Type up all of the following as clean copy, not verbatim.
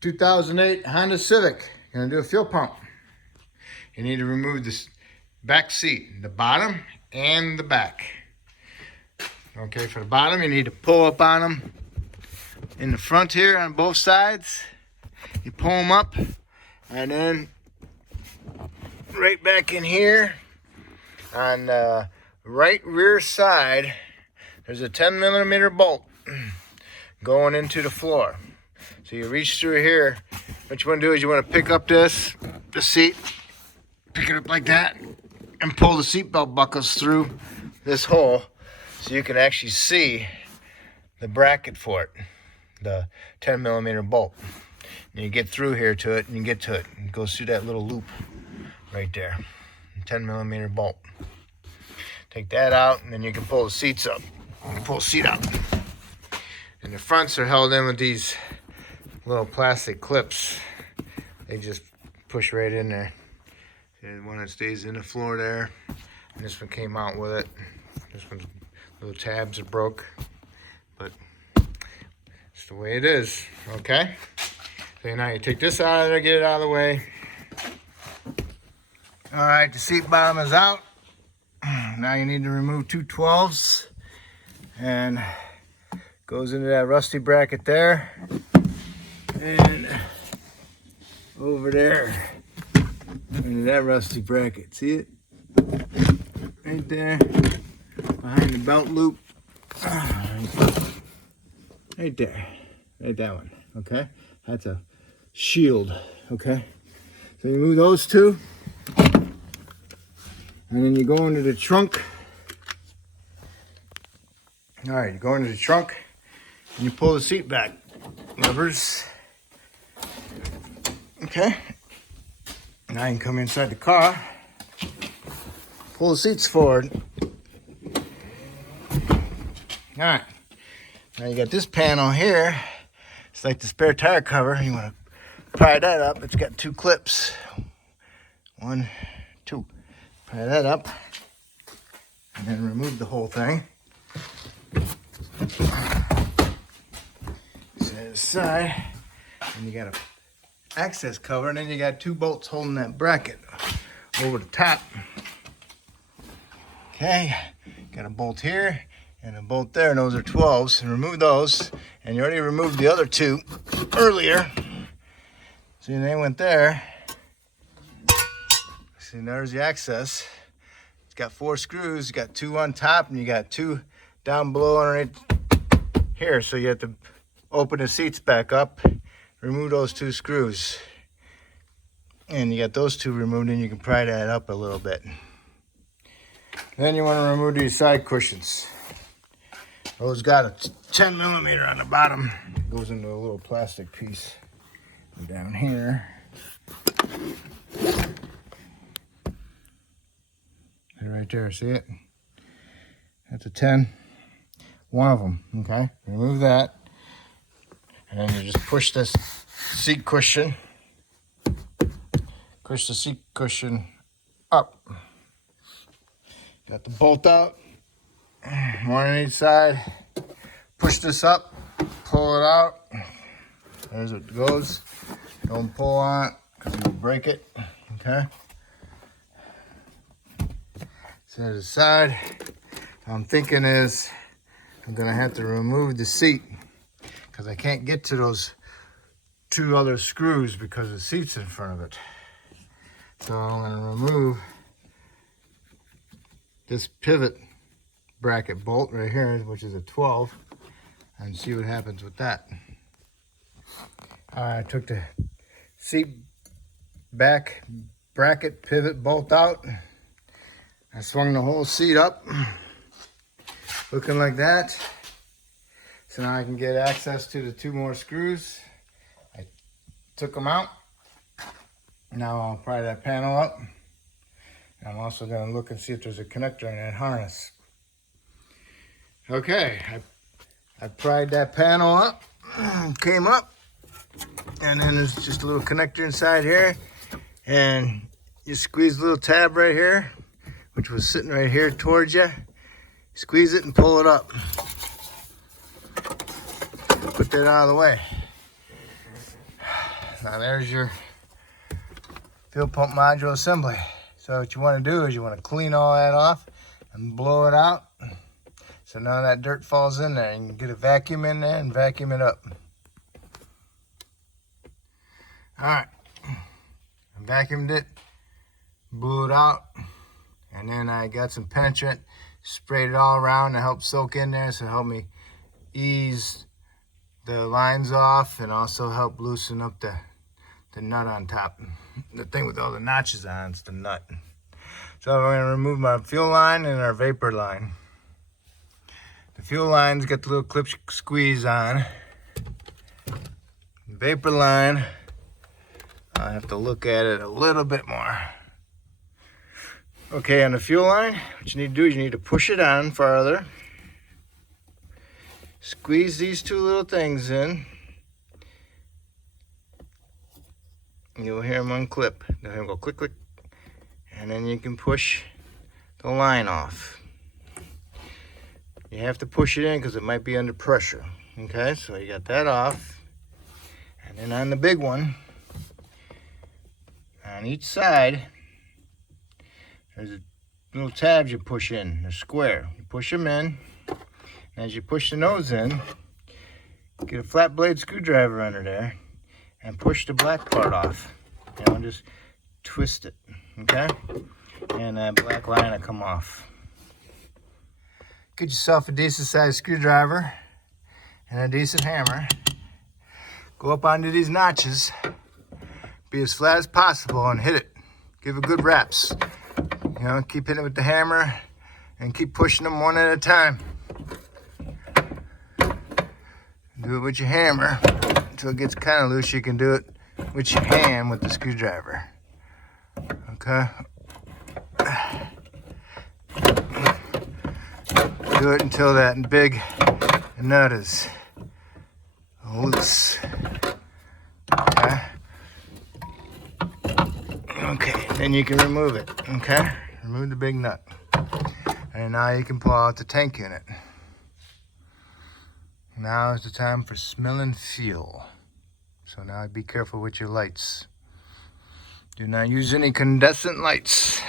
2008 Honda Civic. Gonna do a fuel pump. You need to remove this back seat, the bottom and the back. Okay, for the bottom, you need to pull up on them in the front here on both sides. You pull them up, and then right back in here on the right rear side, there's a 10mm bolt going into the floor. So you reach through here. What you want to do is you want to pick up the seat, pick it up like that, and pull the seatbelt buckles through this hole so you can actually see the bracket for it, the 10mm bolt. And you get through here to it, and you get to it. It goes through that little loop right there, 10mm bolt. Take that out, and then you can pull the seats up. Pull the seat out. And the fronts are held in with these little plastic clips. They just push right in there. And one that stays in the floor there. And this one came out with it. This one's little tabs are broke, but it's the way it is. Okay. So now you take this out of there, get it out of the way. All right, the seat bottom is out. Now you need to remove two 12s, and goes into that rusty bracket there, and over there into that rusty bracket. See it? Right there, behind the belt loop. Right there, right that one. Okay, that's a shield. Okay, so you move those two, and then you go into the trunk. All right, you go into the trunk and you pull the seat back levers. Okay, now you can come inside the car, pull the seats forward. All right, now you got this panel here. It's like the spare tire cover. You want to pry that up. It's got two clips. 1, 2. Pry that up, and then remove the whole thing. Set it aside, and you got a access cover, and then you got two bolts holding that bracket over the top. Okay, got a bolt here and a bolt there, and those are 12s. And remove those, and you already removed the other two earlier. See, they went there. See, there's the access. It's got 4 screws. You got 2 on top, and you got 2 down below underneath here. So you have to open the seats back up, remove those 2 screws, and you got those 2 removed, and you can pry that up a little bit. Then you want to remove these side cushions. Those got a 10mm on the bottom. It goes into a little plastic piece down here. Right there, see it? That's a 10. One of them, okay? Remove that. And then you just push this seat cushion. Push the seat cushion up. Got the bolt out. One on each side. Push this up. Pull it out. There's what it goes. Don't pull on it because you'll break it, okay? Set it aside. What I'm thinking is I'm gonna have to remove the seat because I can't get to those 2 other screws because the seat's in front of it. So I'm gonna remove this pivot bracket bolt right here, which is a 12, and see what happens with that. I took the seat back bracket pivot bolt out. I swung the whole seat up, looking like that. So now I can get access to the 2 more screws. I took them out. Now I'll pry that panel up. I'm also going to look and see if there's a connector in that harness. Okay, I pried that panel up, came up, and then there's just a little connector inside here. And you squeeze the little tab right here, which was sitting right here towards you. Squeeze it and pull it up. Put that out of the way. Now there's your fuel pump module assembly. So what you want to do is you want to clean all that off and blow it out. So none of that dirt falls in there. You can get a vacuum in there and vacuum it up. All right, I vacuumed it, blew it out, and then I got some penetrant, sprayed it all around to help soak in there, so help me ease the lines off and also help loosen up the nut on top. The thing with all the notches on is the nut. So I'm going to remove my fuel line and our vapor line. The fuel line's got the little clip squeeze on. The vapor line, I have to look at it a little bit more. Okay, on the fuel line, what you need to do is you need to push it on farther. Squeeze these two little things in. You'll hear them unclip. They'll go click, click. And then you can push the line off. You have to push it in because it might be under pressure. Okay, so you got that off. And then on the big one, on each side, there's little tabs you push in. They're square. You push them in. And as you push the nose in, get a flat blade screwdriver under there and push the black part off. And just twist it, okay? And that black line will come off. Get yourself a decent sized screwdriver and a decent hammer. Go up onto these notches, be as flat as possible and hit it. Give it good raps. You know, keep hitting it with the hammer and keep pushing them one at a time. Do it with your hammer until it gets kind of loose. You can do it with your hand with the screwdriver. Okay. Do it until that big nut is loose. Okay. Okay, then you can remove it. Okay. Remove the big nut. And now you can pull out the tank unit. Now is the time for smelling fuel. So now be careful with your lights. Do not use any incandescent lights.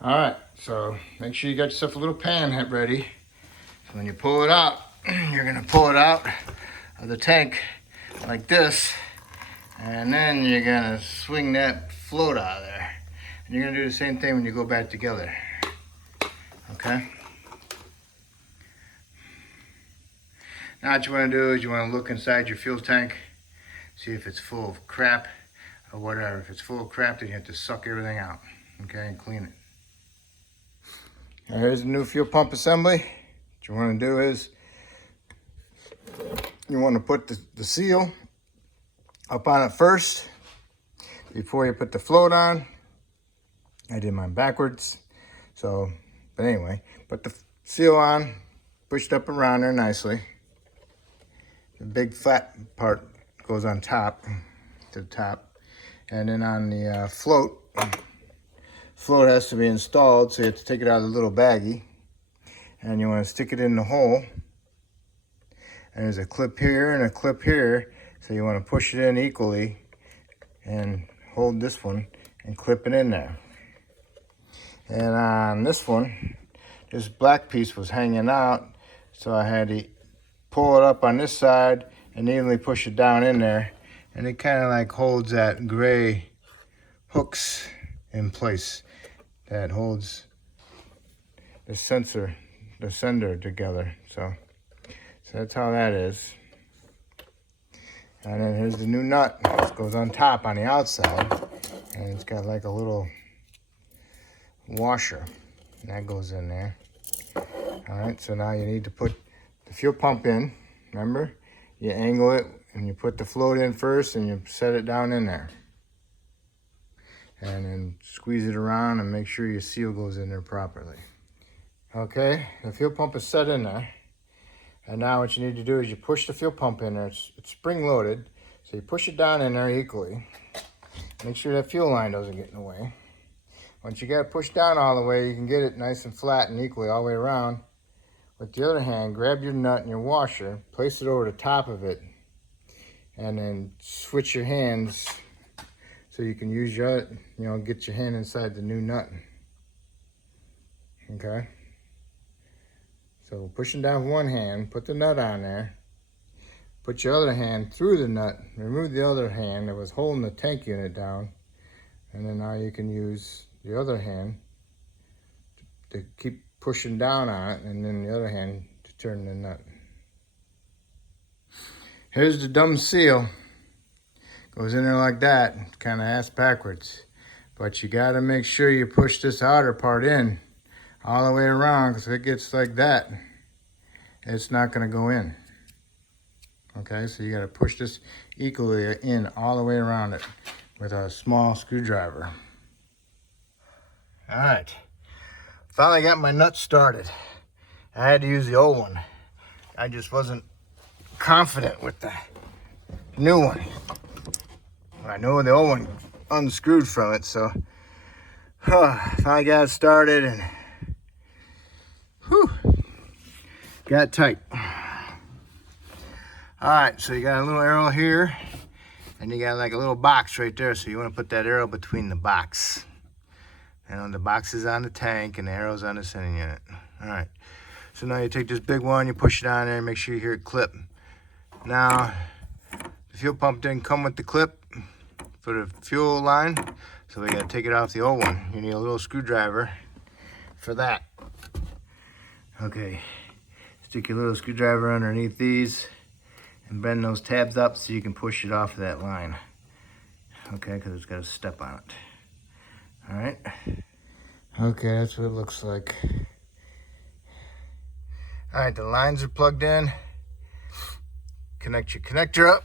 All right, so make sure you got yourself a little pan head ready. So when you pull it out, you're gonna pull it out of the tank like this, and then you're gonna swing that float out of there. And you're gonna do the same thing when you go back together. Okay? Now what you want to do is you want to look inside your fuel tank, see if it's full of crap or whatever. If it's full of crap, then you have to suck everything out, okay, and clean it. Now here's the new fuel pump assembly. What you want to do is you want to put the seal up on it first before you put the float on. I did mine backwards. So, but anyway, put the seal on, push it up around there nicely. The big flat part goes on top, to the top. And then on the float has to be installed, so you have to take it out of the little baggie. And you want to stick it in the hole. And there's a clip here and a clip here, so you want to push it in equally and hold this one and clip it in there. And on this one, this black piece was hanging out, so I had to pull it up on this side and evenly push it down in there, and it kind of like holds that gray hooks in place that holds the sensor, the sender together. So that's how that is. And then here's the new nut. This goes on top on the outside, and it's got like a little washer, and that goes in there. All right, so now you need to put the fuel pump in. Remember, you angle it and you put the float in first and you set it down in there. And then squeeze it around and make sure your seal goes in there properly. Okay, the fuel pump is set in there. And now what you need to do is you push the fuel pump in there. It's spring loaded, so you push it down in there equally. Make sure that fuel line doesn't get in the way. Once you get it pushed down all the way, you can get it nice and flat and equally all the way around. With the other hand, grab your nut and your washer, place it over the top of it, and then switch your hands so you can use your, get your hand inside the new nut. Okay. So pushing down with one hand, put the nut on there. Put your other hand through the nut, remove the other hand that was holding the tank unit down, and then now you can use the other hand to keep pushing down on it, and then the other hand to turn the nut. Here's the dumb seal. Goes in there like that, kind of ass backwards. But you gotta make sure you push this outer part in all the way around, because if it gets like that, it's not gonna go in. Okay, so you got to push this equally in all the way around it with a small screwdriver. All right, finally got my nut started. I had to use the old one. I just wasn't confident with the new one. I know the old one unscrewed from it, so finally got it started and got tight. All right, so you got a little arrow here, and you got like a little box right there. So you want to put that arrow between the box. And the box is on the tank, and the arrow's on the sending unit. All right, so now you take this big one, you push it on there, and make sure you hear it clip. Now, the fuel pump didn't come with the clip for the fuel line, so we got to take it off the old one. You need a little screwdriver for that. Okay, stick your little screwdriver underneath these and bend those tabs up so you can push it off of that line. Okay, because it's got a step on it. All right. Okay, that's what it looks like. All right, the lines are plugged in. Connect your connector up.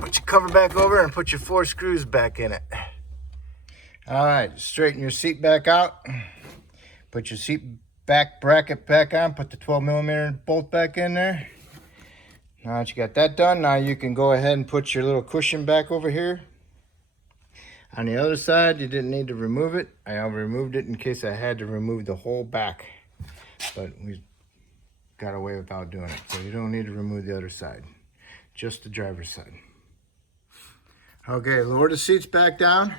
Put your cover back over and put your 4 screws back in it. All right, straighten your seat back out. Put your seat back bracket back on, put the 12mm bolt back in there. Now that you got that done, now you can go ahead and put your little cushion back over here. On the other side, you didn't need to remove it. I removed it in case I had to remove the whole back, but we got away without doing it. So you don't need to remove the other side, just the driver's side. Okay, lower the seats back down,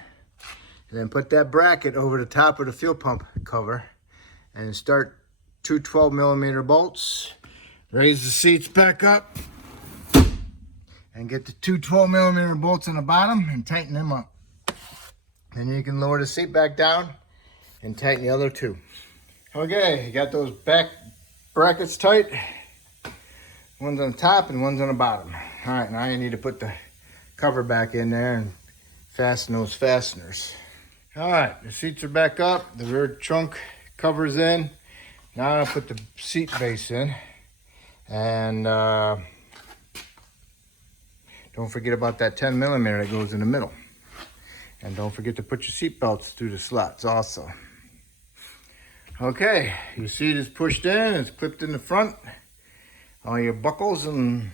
and then put that bracket over the top of the fuel pump cover. And start 2 12mm bolts. Raise the seats back up. And get the 2 12mm bolts on the bottom and tighten them up. Then you can lower the seat back down and tighten the other 2. Okay, you got those back brackets tight. One's on the top and one's on the bottom. All right, now you need to put the cover back in there and fasten those fasteners. All right, the seats are back up. The rear trunk covers in. Now I'll put the seat base in, and don't forget about that 10mm that goes in the middle, and don't forget to put your seat belts through the slots also. Okay, your seat is pushed in, it's clipped in the front. All your buckles and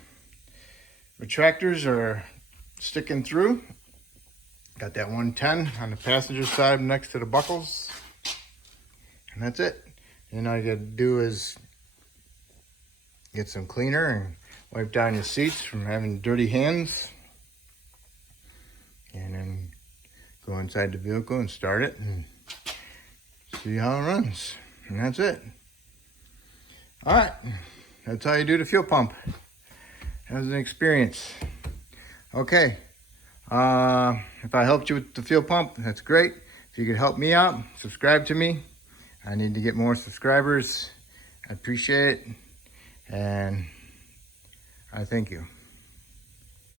retractors are sticking through. Got that 110 on the passenger side next to the buckles. And that's it. And all you gotta do is get some cleaner and wipe down your seats from having dirty hands. And then go inside the vehicle and start it and see how it runs. And that's it. All right, that's how you do the fuel pump. As an experience. Okay, if I helped you with the fuel pump, that's great. If you could help me out, subscribe to me. I need to get more subscribers. I appreciate it, and I thank you.